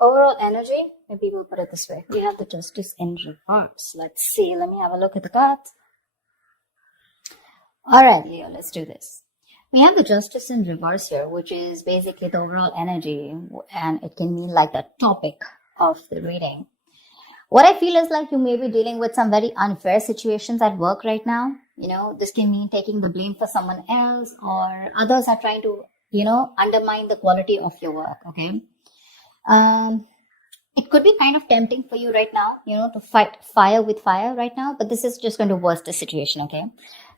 Overall energy, maybe we'll put it this way. We have the Justice in reverse. Let's see. Let me have a look at the cards. All right, Leo, let's do this. We have the Justice in reverse here, which is basically the overall energy, and it can mean like the topic of the reading. What I feel is like you may be dealing with some very unfair situations at work right now. This can mean taking the blame for someone else, or others are trying to, undermine the quality of your work, okay? It could be kind of tempting for you right now, to fight fire with fire right now, but this is just going to worsen the situation, okay?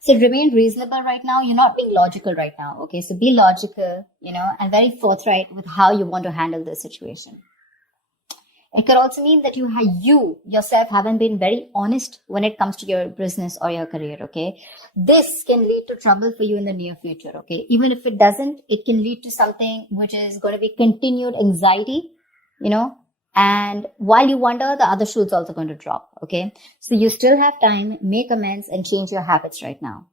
So remain reasonable right now. You're not being logical right now, okay? So be logical, and very forthright with how you want to handle this situation. It could also mean that you yourself haven't been very honest when it comes to your business or your career, okay? This can lead to trouble for you in the near future, okay? Even if it doesn't, it can lead to something which is going to be continued anxiety, and while you wonder, the other shoe is also going to drop, okay? So you still have time, make amends and change your habits right now,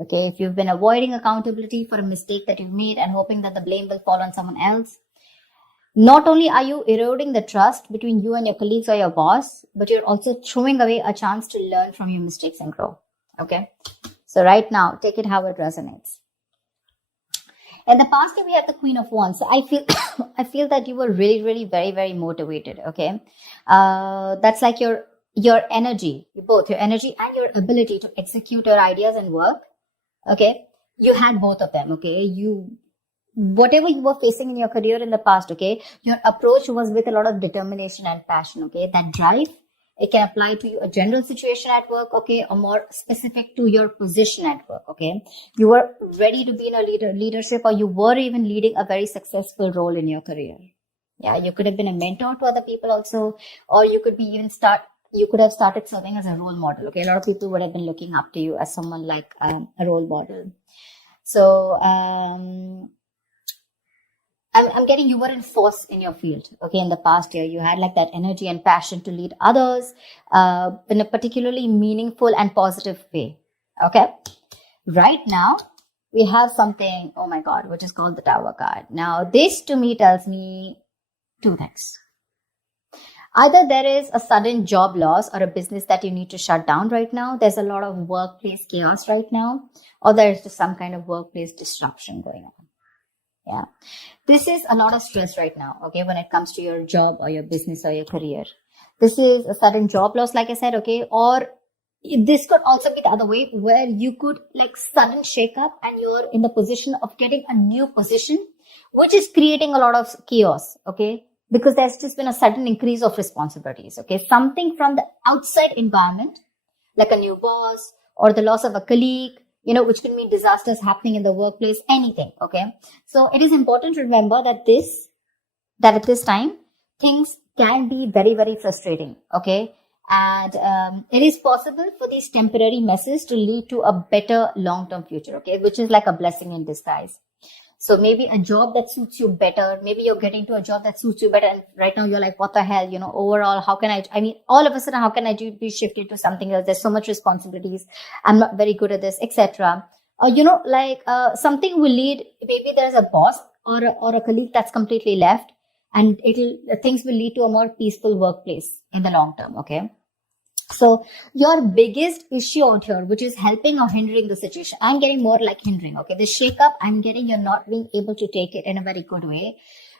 okay? If you've been avoiding accountability for a mistake that you've made and hoping that the blame will fall on someone else, not only are you eroding the trust between you and your colleagues or your boss, but you're also throwing away a chance to learn from your mistakes and grow, okay? So right now, take it how it resonates. In the past, we had the Queen of Wands. So I feel that you were really, really very, very motivated, okay? That's like your energy, both your energy and your ability to execute your ideas and work, okay? You had both of them, okay? Whatever you were facing in your career in the past, okay, your approach was with a lot of determination and passion, okay? That drive, it can apply to a general situation at work, okay, or more specific to your position at work, okay? You were ready to be in a leadership, or you were even leading a very successful role in your career. Yeah, you could have been a mentor to other people also, or you could have started serving as a role model, okay? A lot of people would have been looking up to you as someone like a role model. So, I'm getting you were in force in your field, okay? In the past year, you had like that energy and passion to lead others in a particularly meaningful and positive way, okay? Right now, we have something, oh my God, which is called the Tower card. Now, this to me tells me two things. Either there is a sudden job loss or a business that you need to shut down right now. There's a lot of workplace chaos right now, or there's just some kind of workplace disruption going on. Yeah, this is a lot of stress right now, okay, when it comes to your job or your business or your career. This is a sudden job loss, like I said, okay, or this could also be the other way, where you could like sudden shake up and you're in the position of getting a new position, which is creating a lot of chaos, okay, because there's just been a sudden increase of responsibilities, okay, something from the outside environment, like a new boss or the loss of a colleague, which can mean disasters happening in the workplace, anything, okay? So it is important to remember that at this time, things can be very, very frustrating, okay? And it is possible for these temporary messes to lead to a better long-term future, okay? Which is like a blessing in disguise. So maybe a job that suits you better, maybe you're getting to a job that suits you better, and right now you're like, what the hell, overall, how can all of a sudden, how can I be shifted to something else? There's so much responsibilities. I'm not very good at this, etc. Or, something will lead, maybe there's a boss or a colleague that's completely left, and things will lead to a more peaceful workplace in the long term, okay? So your biggest issue out here, which is helping or hindering the situation, I'm getting more like hindering, okay? The shake up, I'm getting you're not being able to take it in a very good way.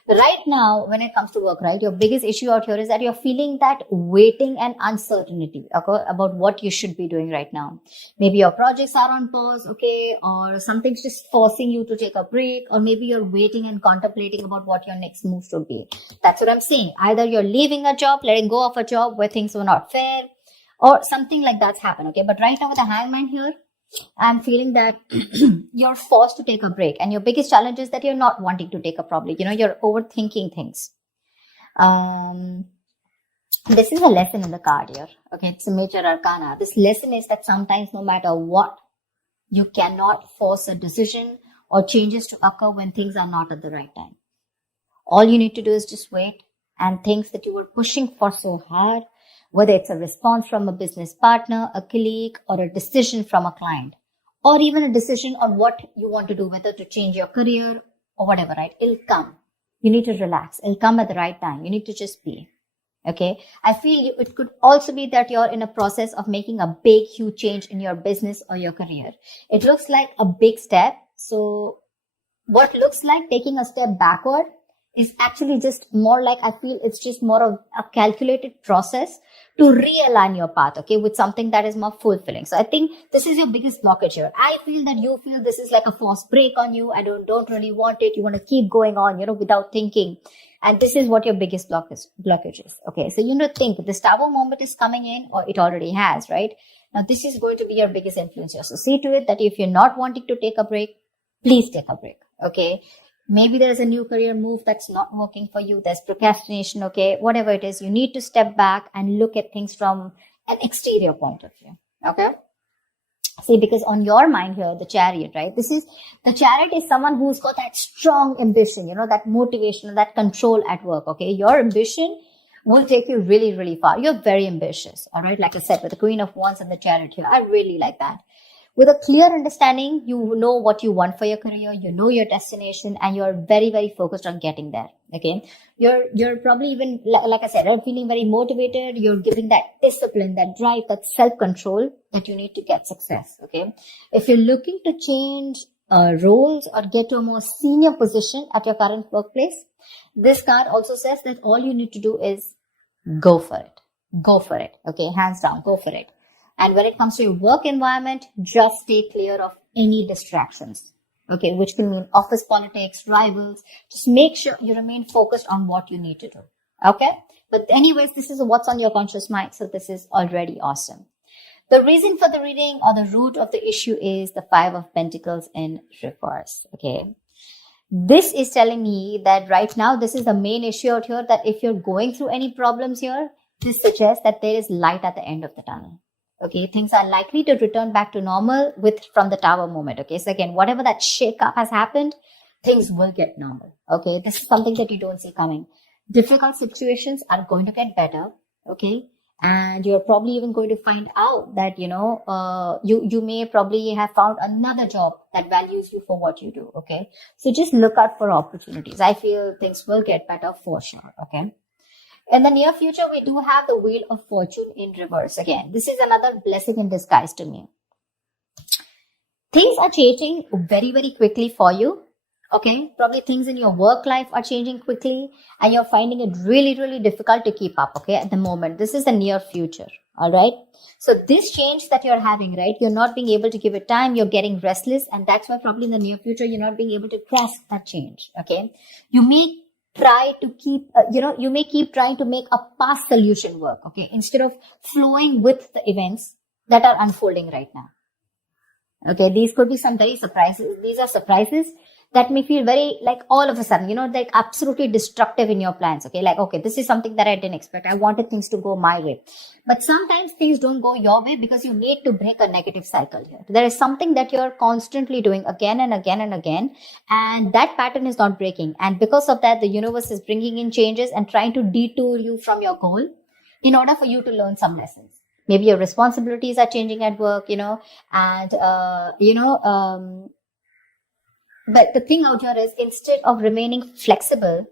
Right now, when it comes to work, right, your biggest issue out here is that you're feeling that waiting and uncertainty, okay, about what you should be doing right now. Maybe your projects are on pause, okay, or something's just forcing you to take a break, or maybe you're waiting and contemplating about what your next move should be. That's what I'm saying. Either you're leaving a job, letting go of a job where things were not fair, or something like that's happened, okay? But right now with the Hangman here, I'm feeling that you're forced to take a break. And your biggest challenge is that you're not wanting to take a break. You're overthinking things. This is a lesson in the card here, okay? It's a major arcana. This lesson is that sometimes no matter what, you cannot force a decision or changes to occur when things are not at the right time. All you need to do is just wait, and things that you were pushing for so hard, whether it's a response from a business partner, a colleague, or a decision from a client, or even a decision on what you want to do, whether to change your career or whatever, right? It'll come. You need to relax. It'll come at the right time. You need to just be. Okay. I feel it could also be that you're in a process of making a big, huge change in your business or your career. It looks like a big step. So what looks like taking a step backward is actually just more like, I feel it's just more of a calculated process to realign your path, okay, with something that is more fulfilling. So I think this is your biggest blockage here. I feel that you feel this is like a forced break on you. I don't really want it. You want to keep going on, without thinking. And this is what your biggest blockage is. Okay. So think this Tower moment is coming in, or it already has, right? Now this is going to be your biggest influence here. So see to it that if you're not wanting to take a break, please take a break. Okay. Maybe there's a new career move that's not working for you. There's procrastination. Okay. Whatever it is, you need to step back and look at things from an exterior point of view. Okay. See, because on your mind here, the Chariot, right? The Chariot is someone who's got that strong ambition, that motivation, that control at work. Okay. Your ambition will take you really, really far. You're very ambitious. All right. Like I said, with the Queen of Wands and the Chariot here, I really like that. With a clear understanding, you know what you want for your career, you know your destination, and you're very, very focused on getting there. Okay. You're probably even, like I said, you're feeling very motivated. You're giving that discipline, that drive, that self-control that you need to get success. Okay. If you're looking to change roles or get to a more senior position at your current workplace, this card also says that all you need to do is go for it. Go for it. Okay. Hands down, go for it. And when it comes to your work environment, just stay clear of any distractions. Okay, which can mean office politics, rivals. Just make sure you remain focused on what you need to do. Okay. But anyways, this is what's on your conscious mind. So this is already awesome. The reason for the reading or the root of the issue is the Five of Pentacles in reverse. Okay. This is telling me that right now, this is the main issue out here, that if you're going through any problems here, this suggests that there is light at the end of the tunnel. Okay, things are likely to return back to normal from the Tower moment. Okay, so again, whatever that shake-up has happened, things will get normal. Okay, this is something that you don't see coming. Difficult situations are going to get better. Okay, and you're probably even going to find out that, you may probably have found another job that values you for what you do. Okay, so just look out for opportunities. I feel things will get better for sure. Okay. In the near future, we do have the Wheel of Fortune in reverse. Again, this is another blessing in disguise to me. Things are changing very, very quickly for you. Okay, probably things in your work life are changing quickly and you're finding it really, really difficult to keep up. Okay, at the moment, this is the near future. All right. So this change that you're having, right, you're not being able to give it time. You're getting restless. And that's why probably in the near future, you're not being able to grasp that change. Okay, you may try to keep, you may keep trying to make a past solution work, okay, instead of flowing with the events that are unfolding right now. Okay, these could be some very surprises. These are surprises that may feel very like all of a sudden, like absolutely destructive in your plans. Okay, like, okay, this is something that I didn't expect. I wanted things to go my way. But sometimes things don't go your way because you need to break a negative cycle here. There is something that you're constantly doing again and again and again, and that pattern is not breaking. And because of that, the universe is bringing in changes and trying to detour you from your goal in order for you to learn some lessons. Maybe your responsibilities are changing at work, but the thing out here is, instead of remaining flexible,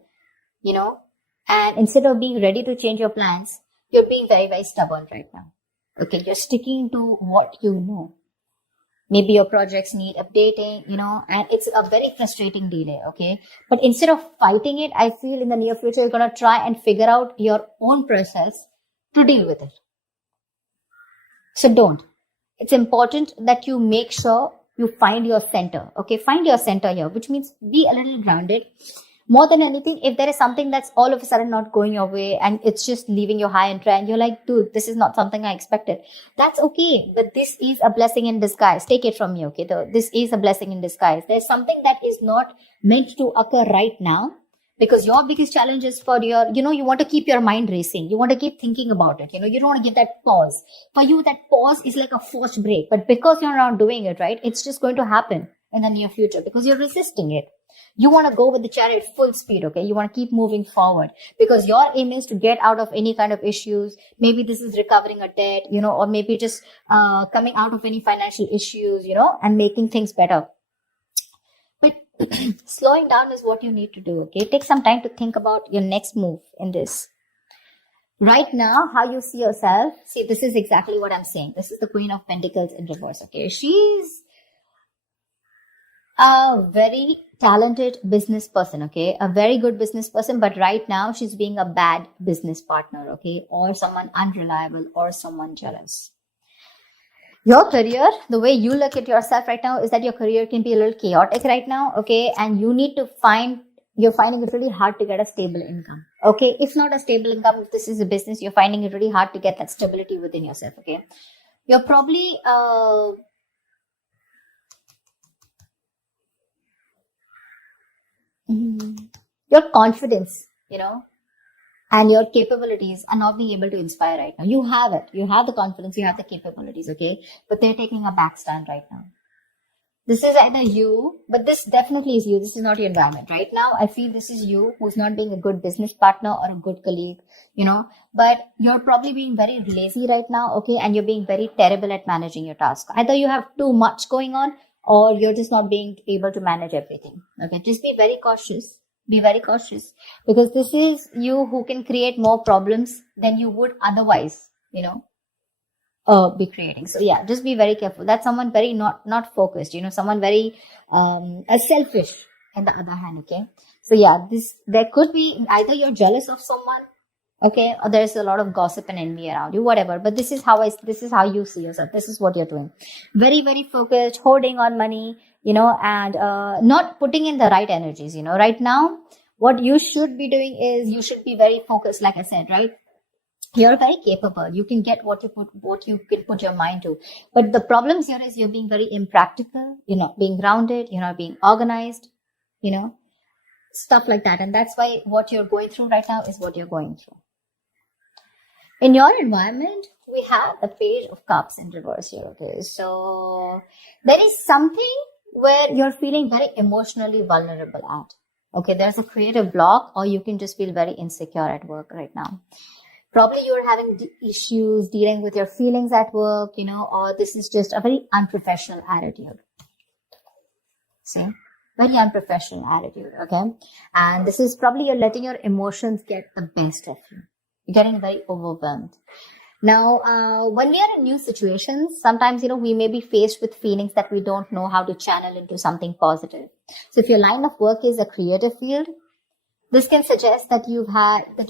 and instead of being ready to change your plans, you're being very, very stubborn right now. Okay, you're sticking to what you know. Maybe your projects need updating, and it's a very frustrating delay, okay? But instead of fighting it, I feel in the near future, you're going to try and figure out your own process to deal with it. So don't. It's important that you make sure you find your center. Okay, find your center here, which means be a little grounded. More than anything, if there is something that's all of a sudden not going your way and it's just leaving you high and dry and you're like, dude, this is not something I expected. That's okay. But this is a blessing in disguise. Take it from me. Okay, this is a blessing in disguise. There's something that is not meant to occur right now. Because your biggest challenge is for your, you want to keep your mind racing. You want to keep thinking about it. You don't want to give that pause. For you, that pause is like a forced break. But because you're not doing it, right, it's just going to happen in the near future because you're resisting it. You want to go with the Chariot full speed, okay? You want to keep moving forward because your aim is to get out of any kind of issues. Maybe this is recovering a debt, or maybe just coming out of any financial issues, and making things better. Slowing down is what you need to do, okay? Take some time to think about your next move in this. Right now, how you see yourself, see, this is exactly what I'm saying. This is the Queen of Pentacles in reverse, okay? She's a very talented business person, okay? A very good business person, but right now she's being a bad business partner, okay? Or someone unreliable or someone jealous. Your career, the way you look at yourself right now is that your career can be a little chaotic right now, okay? And you need to you're finding it really hard to get a stable income, okay? If not a stable income, if this is a business, you're finding it really hard to get that stability within yourself, okay? You're probably, your confidence, and your capabilities are not being able to inspire right now. You have it. You have the confidence. You have the capabilities, okay? But they're taking a back stand right now. This is either you, but this definitely is you. This is not your environment. Right now, I feel this is you who's not being a good business partner or a good colleague, but you're probably being very lazy right now, okay? And you're being very terrible at managing your task. Either you have too much going on or you're just not being able to manage everything, okay? Just be very cautious. Be very cautious because this is you who can create more problems than you would otherwise, be creating. So yeah, just be very careful. That's someone very not focused, someone very selfish on the other hand, okay? So yeah, there could be either you're jealous of someone, okay, or there's a lot of gossip and envy around you, whatever. But this is how you see yourself. This is what you're doing. Very, very focused, holding on money, and not putting in the right energies, Right now, what you should be doing is you should be very focused, like I said, right? You're very capable. You can get what you can put your mind to. But the problems here is you're being very impractical, you're not being grounded, you're not being organized, stuff like that. And that's why what you're going through right now is what you're going through. In your environment, we have the Page of Cups in reverse here, okay? So there is something where you're feeling very emotionally vulnerable at, okay? There's a creative block, or you can just feel very insecure at work right now. Probably you're having issues dealing with your feelings at work, or this is just a very unprofessional attitude. See? Very unprofessional attitude, okay? And this is probably you're letting your emotions get the best of you. You're getting very overwhelmed. Now, when we are in new situations, sometimes, we may be faced with feelings that we don't know how to channel into something positive. So if your line of work is a creative field, this can suggest that you've had a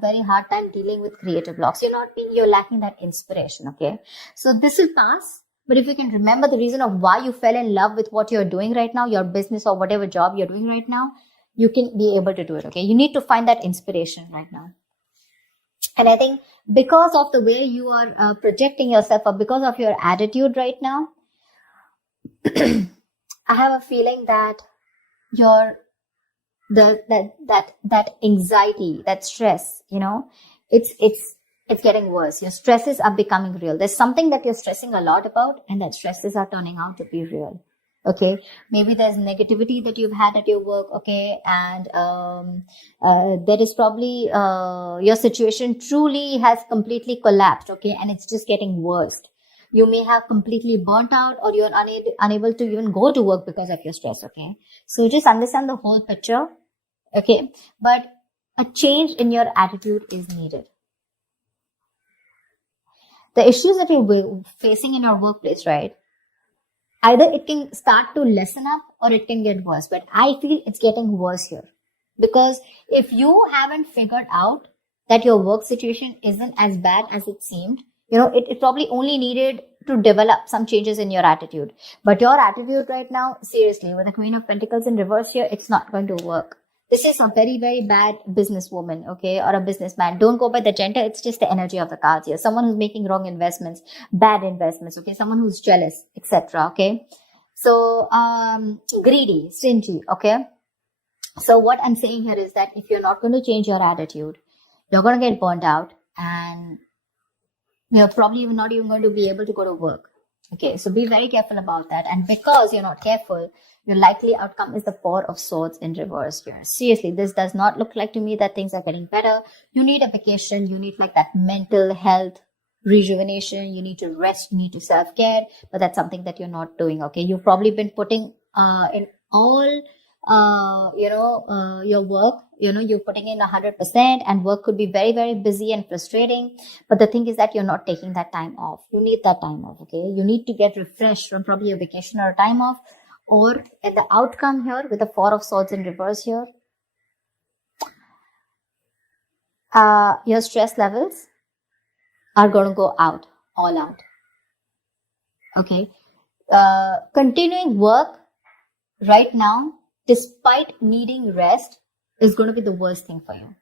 very hard time dealing with creative blocks. You're lacking that inspiration, okay? So this will pass. But if you can remember the reason of why you fell in love with what you're doing right now, your business or whatever job you're doing right now, you can be able to do it, okay? You need to find that inspiration right now. And I think because of the way you are projecting yourself, or because of your attitude right now, I have a feeling that that anxiety, that stress, it's getting worse. Your stresses are becoming real. There's something that you're stressing a lot about, and that stresses are turning out to be real. Okay, maybe there's negativity that you've had at your work, okay, and there is probably your situation truly has completely collapsed, okay, and it's just getting worse. You may have completely burnt out, or you're unable to even go to work because of your stress, okay? So just understand the whole picture, okay? But a change in your attitude is needed. The issues that you're facing in your workplace, right? Either it can start to lessen up or it can get worse. But I feel it's getting worse here. Because if you haven't figured out that your work situation isn't as bad as it seemed, it probably only needed to develop some changes in your attitude. But your attitude right now, seriously, with the Queen of Pentacles in reverse here, it's not going to work. This is a very, very bad businesswoman, okay, or a businessman. Don't go by the gender. It's just the energy of the cards here. Someone who's making wrong investments, bad investments, okay, someone who's jealous, etc., okay. So, greedy, stingy, okay. So what I'm saying here is that if you're not going to change your attitude, you're going to get burnt out, and you're probably not even going to be able to go to work. Okay, so be very careful about that. And because you're not careful, your likely outcome is the Four of Swords in reverse here. Seriously, this does not look like to me that things are getting better. You need a vacation. You need like that mental health rejuvenation. You need to rest. You need to self-care. But that's something that you're not doing, okay? You've probably been putting in all your work, you're putting in 100%, and work could be very, very busy and frustrating. But the thing is that you're not taking that time off. You need that time off, okay? You need to get refreshed from probably a vacation or a time off. Or at the outcome here with the Four of Swords in reverse here, your stress levels are going to go out, all out. Okay. Continuing work right now, despite needing rest, is going to be the worst thing for you.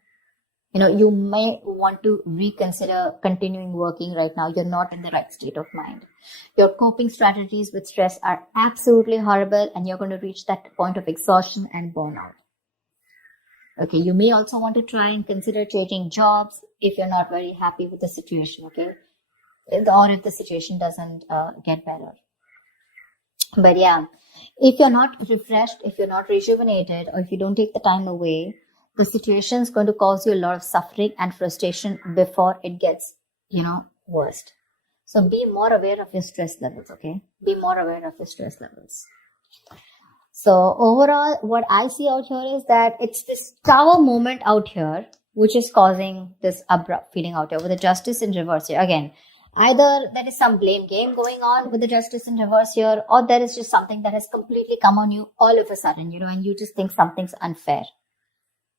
You may want to reconsider continuing working right now. You're not in the right state of mind. Your coping strategies with stress are absolutely horrible, and you're going to reach that point of exhaustion and burnout. Okay, you may also want to try and consider changing jobs if you're not very happy with the situation, okay? Or if the situation doesn't get better. But yeah, if you're not refreshed, if you're not rejuvenated, or if you don't take the time away, the situation is going to cause you a lot of suffering and frustration before it gets, worst. So be more aware of your stress levels, okay? Be more aware of your stress levels. So overall, what I see out here is that it's this Tower moment out here, which is causing this abrupt feeling out here with the Justice in reverse here. Again, either there is some blame game going on with the Justice in reverse here, or there is just something that has completely come on you all of a sudden, and you just think something's unfair.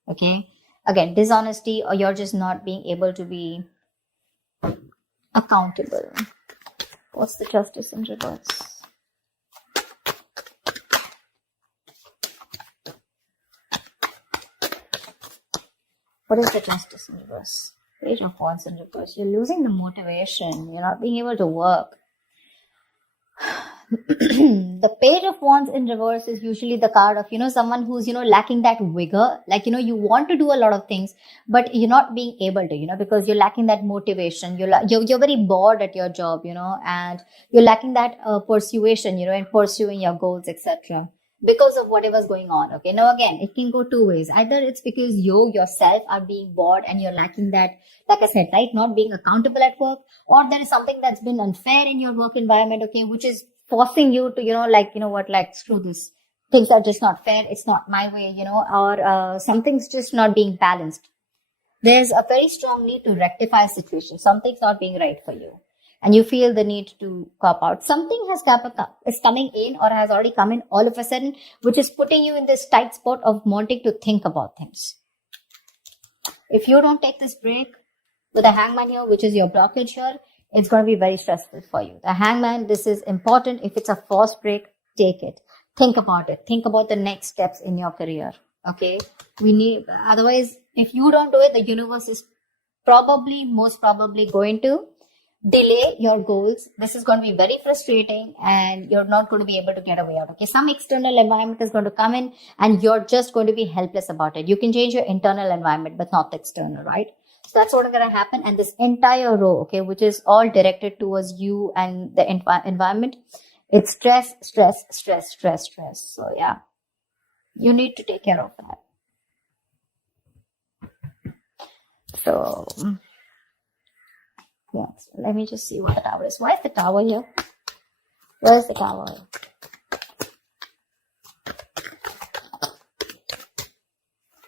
Okay. Again, dishonesty, or you're just not being able to be accountable. What's the Justice in reverse? What is the Justice in reverse? Page of Wands in reverse. You're losing the motivation. You're not being able to work. The Page of Wands in reverse is usually the card of, someone who's, lacking that vigor. Like, you want to do a lot of things, but you're not being able to, because you're lacking that motivation. You're very bored at your job, and you're lacking that persuasion, in pursuing your goals, etc. Because of whatever's going on. Okay. Now, again, it can go two ways. Either it's because you yourself are being bored and you're lacking that, like I said, right, not being accountable at work, or there is something that's been unfair in your work environment, okay, which is forcing you to, screw this. Things are just not fair. It's not my way, or something's just not being balanced. There's a very strong need to rectify a situation. Something's not being right for you. And you feel the need to cop out. Something is coming in, or has already come in all of a sudden, which is putting you in this tight spot of wanting to think about things. If you don't take this break with the Hangman here, which is your blockage here, it's going to be very stressful for you. The Hangman, this is important. If it's a forced break, take it. Think about it. Think about the next steps in your career. Okay. Otherwise, if you don't do it, the universe is most probably going to delay your goals. This is going to be very frustrating, and you're not going to be able to get away out. Okay. Some external environment is going to come in, and you're just going to be helpless about it. You can change your internal environment, but not the external, right? So that's what's going to happen. And this entire row, okay, which is all directed towards you and the environment, it's stress, stress, stress, stress, stress. So yeah, you need to take care of that. So yes, let me just see what the Tower is. Why is the Tower here? Where's the Tower?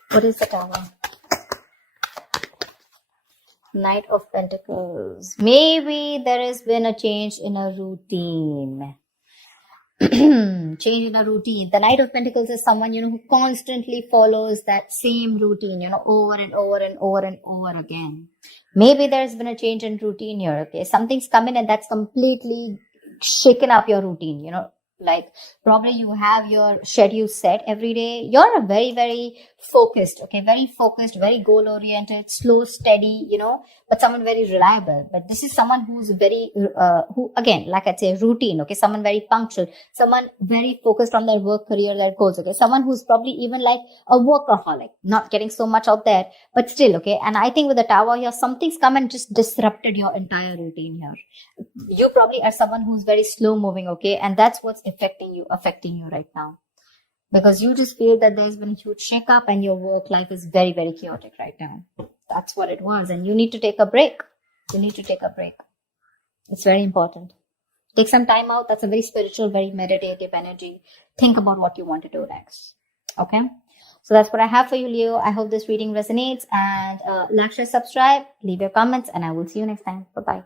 What is the Tower? Knight of Pentacles. Maybe there has been a change in a routine. Change in a routine. The Knight of Pentacles is someone, who constantly follows that same routine, over and over and over and over again. Maybe there's been a change in routine here, okay? Something's come in and that's completely shaken up your routine, like probably you have your schedule set every day. You're a very, very focused, okay? Very focused, very goal-oriented, slow, steady, but someone very reliable. But this is someone who's very, again, like I'd say, routine, okay? Someone very punctual, someone very focused on their work, career, their goals, okay? Someone who's probably even like a workaholic, not getting so much out there, but still, okay? And I think with the Tower here, something's come and just disrupted your entire routine here. You probably are someone who's very slow moving, okay? And that's what's affecting you right now. Because you just feel that there's been a huge shakeup and your work life is very, very chaotic right now. That's what it was. And you need to take a break. It's very important. Take some time out. That's a very spiritual, very meditative energy. Think about what you want to do next. Okay. So that's what I have for you, Leo. I hope this reading resonates, and like, share, subscribe, leave your comments, and I will see you next time. Bye-bye.